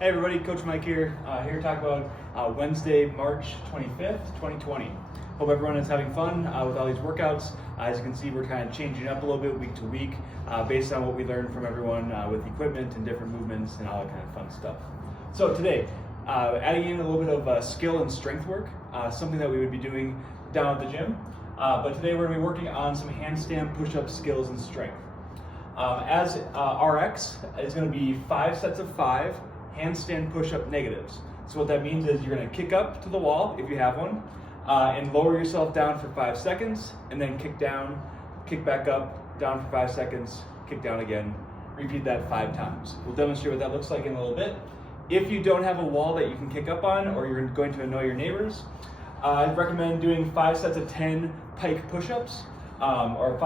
Hey everybody, Coach Mike here, here to talk about Wednesday, March 25th, 2020. Hope everyone is having fun with all these workouts. As you can see, we're kind of changing up a little bit week to week based on what we learned from everyone with equipment and different movements and all that kind of fun stuff. So today, adding in a little bit of skill and strength work, something that we would be doing down at the gym. But today we're going to be working on some handstand push-up skills and strength. As RX is going to be 5 sets of 5 handstand push-up negatives. So what that means is you're going to kick up to the wall if you have one, and lower yourself down for 5 seconds, and then kick down, kick back up, down for 5 seconds, kick down again. Repeat that 5 times. We'll demonstrate what that looks like in a little bit. If you don't have a wall that you can kick up on, or you're going to annoy your neighbors, I'd recommend doing 5 sets of 10 pike push-ups, or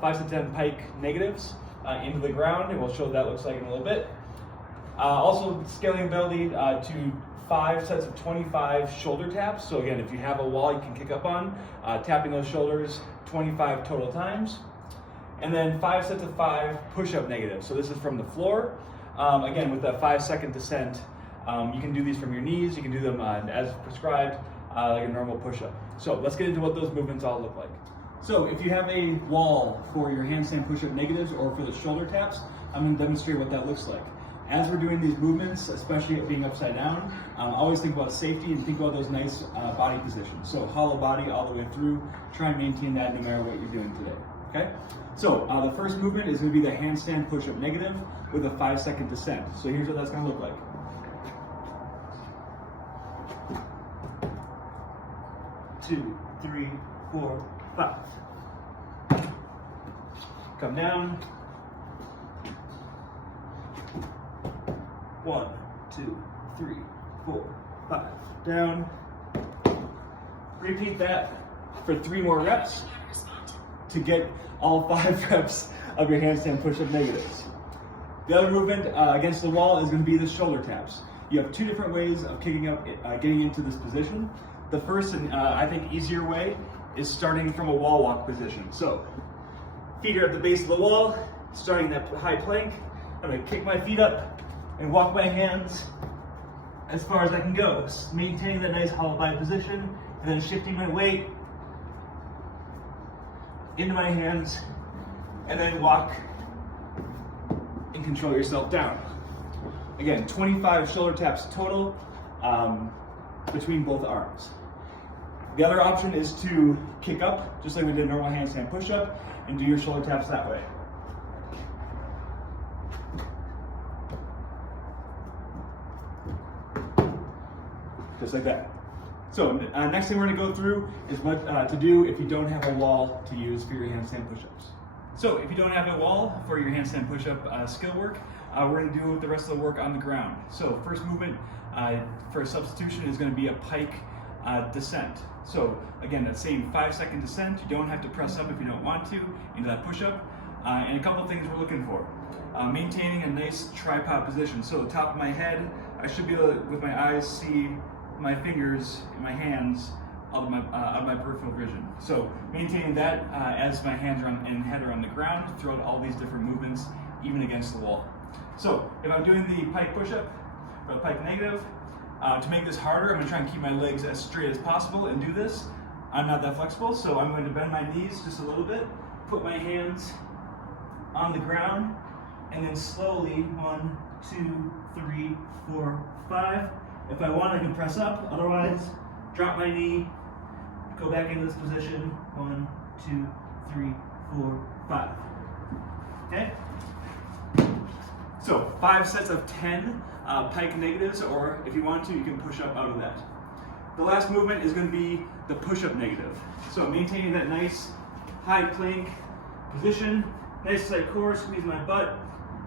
5 to 10 pike negatives into the ground, and we'll show what that looks like in a little bit. Also scaling ability to 5 sets of 25 shoulder taps. So again, if you have a wall you can kick up on, tapping those shoulders 25 total times. And then 5 sets of 5 push-up negatives. So this is from the floor. Again, with that 5-second descent, you can do these from your knees. You can do them as prescribed, like a normal push-up. So let's get into what those movements all look like. So if you have a wall for your handstand push-up negatives or for the shoulder taps, I'm going to demonstrate what that looks like. As we're doing these movements, especially being upside down, always think about safety and think about those nice body positions. So hollow body all the way through. Try and maintain that no matter what you're doing today. Okay? So the first movement is going to be the handstand push-up negative with a 5-second descent. So here's what that's going to look like. Two, three, 4, 5. Come down. 1, 2, 3, 4, 5. Down. Repeat that for 3 more reps to get all 5 reps of your handstand push-up negatives. The other movement against the wall is going to be the shoulder taps. You have 2 different ways of kicking up, getting into this position. The first and I think easier way is starting from a wall walk position. So feet are at the base of the wall, starting that high plank. I'm going to kick my feet up and walk my hands as far as I can go, maintaining that nice hollow body position, and then shifting my weight into my hands, and then walk and control yourself down. Again, 25 shoulder taps total between both arms. The other option is to kick up, just like we did a normal handstand push-up, and do your shoulder taps that way. Just like that. So next thing we're going to go through is what to do if you don't have a wall to use for your handstand push-ups. So if you don't have a wall for your handstand push-up skill work, we're going to do the rest of the work on the ground. So first movement for a substitution is going to be a pike descent. So again, that same 5-second descent. You don't have to press up if you don't want to into that push-up. And a couple of things we're looking for. Maintaining a nice tripod position. So the top of my head, I should be able to, with my eyes, see my fingers and my hands out of my peripheral vision. So maintaining that as my hands are and head are on the ground throughout all these different movements, even against the wall. So if I'm doing the pike push-up or the pike negative, to make this harder, I'm going to try and keep my legs as straight as possible and do this. I'm not that flexible, so I'm going to bend my knees just a little bit, put my hands on the ground, and then slowly 1, 2, 3, 4, 5. If I want, I can press up. Otherwise, drop my knee, go back into this position. 1, 2, 3, 4, 5. Okay? So 5 sets of 10 pike negatives, or if you want to, you can push up out of that. The last movement is going to be the push-up negative. So maintaining that nice high plank position, nice tight core, squeeze my butt.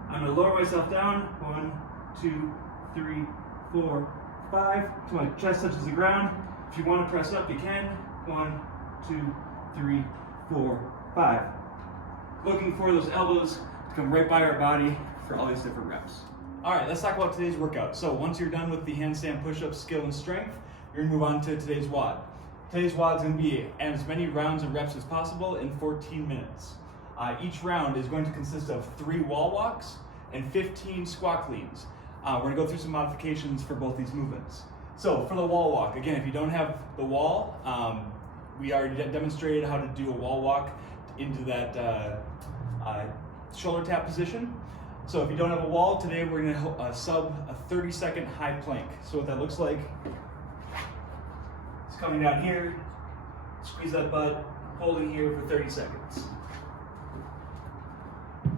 I'm going to lower myself down. 1, 2, 3, 4, 5. So my chest touches the ground. If you want to press up, you can. 1, 2, 3, 4, 5. Looking for those elbows to come right by our body for all these different reps. All right, let's talk about today's workout. So once you're done with the handstand push-up skill and strength, you're gonna move on to today's WOD. Today's WOD is gonna be as many rounds and reps as possible in 14 minutes. Each round is going to consist of 3 wall walks and 15 squat cleans. we're gonna go through some modifications for both these movements. So for the wall walk, again, if you don't have the wall, we already demonstrated how to do a wall walk into that shoulder tap position. So if you don't have a wall, today we're gonna sub a 30-second high plank. So what that looks like, it's coming down here, squeeze that butt, holding here for 30 seconds.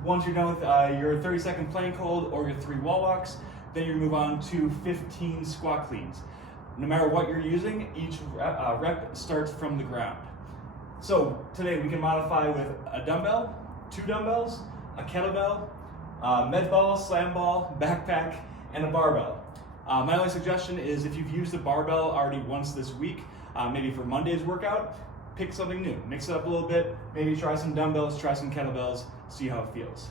Once you're done with your 30-second plank hold or your 3 wall walks, then you move on to 15 squat cleans. No matter what you're using, each rep starts from the ground. So today we can modify with a dumbbell, 2 dumbbells, a kettlebell, med ball, slam ball, backpack, and a barbell. My only suggestion is if you've used the barbell already once this week, maybe for Monday's workout, pick something new, mix it up a little bit, maybe try some dumbbells, try some kettlebells, see how it feels.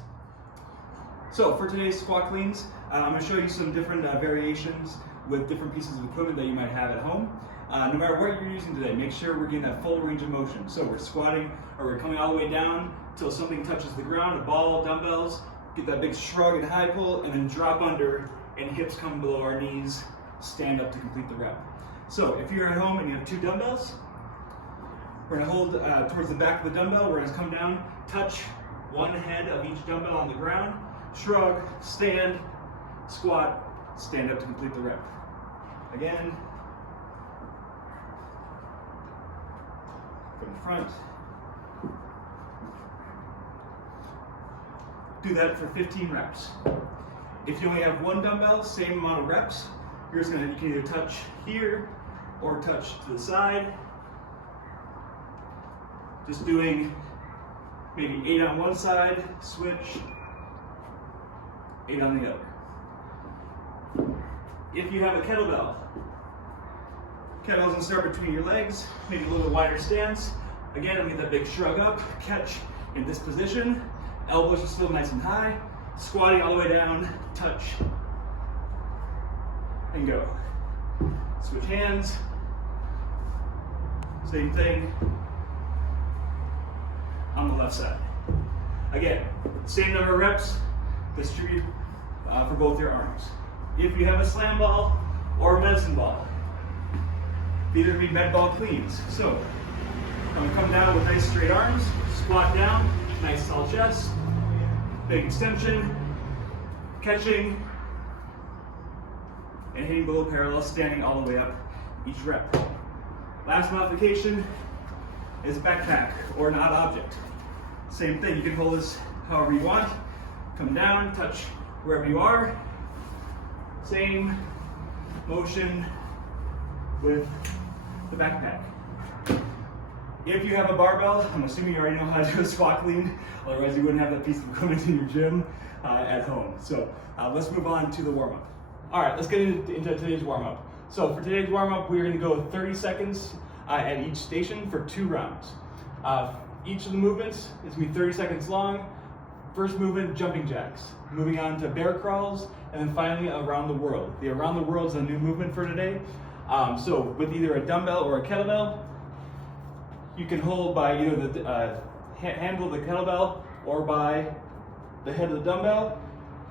So for today's squat cleans, I'm going to show you some different variations with different pieces of equipment that you might have at home. No matter what you're using today, make sure we're getting that full range of motion. So we're squatting or we're coming all the way down until something touches the ground, a ball, dumbbells, get that big shrug and high pull, and then drop under and hips come below our knees, stand up to complete the rep. So if you're at home and you have 2 dumbbells, we're going to hold towards the back of the dumbbell. We're going to come down, touch one head of each dumbbell on the ground, shrug, stand, squat, stand up to complete the rep. Again, from the front. Do that for 15 reps. If you only have 1 dumbbell, same amount of reps. You can either touch here or touch to the side. Just doing maybe 8 on one side, switch, 8 on the other. If you have a kettlebell, kettlebell's gonna start between your legs, maybe a little bit wider stance. Again, I'm gonna get that big shrug up, catch in this position. Elbows are still nice and high. Squatting all the way down, touch, and go. Switch hands. Same thing on the left side. Again, same number of reps, distribute for both your arms. If you have a slam ball or a medicine ball, these are going to be med ball cleans. So I'm going to come down with nice straight arms, squat down, nice tall chest, big extension, catching, and hitting below parallel, standing all the way up each rep. Last modification is backpack or an odd object. Same thing, you can hold this however you want. Come down, touch wherever you are. Same motion with the backpack. If you have a barbell, I'm assuming you already know how to do a squat clean, otherwise you wouldn't have that piece of equipment in your gym at home. So let's move on to the warm-up. All right, let's get into today's warm-up. So for today's warm-up, we're gonna go 30 seconds at each station for 2 rounds. Each of the movements is gonna be 30 seconds long. First movement, jumping jacks. Moving on to bear crawls, and then finally around the world. The around the world is a new movement for today. So with either a dumbbell or a kettlebell, you can hold by either the handle of the kettlebell or by the head of the dumbbell.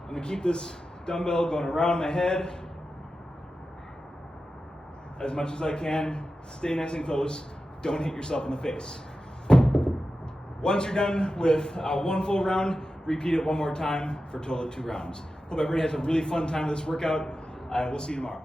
I'm gonna keep this dumbbell going around my head as much as I can. Stay nice and close. Don't hit yourself in the face. Once you're done with 1 full round, repeat it 1 more time for a total of 2 rounds. Hope everybody has a really fun time with this workout. We'll see you tomorrow.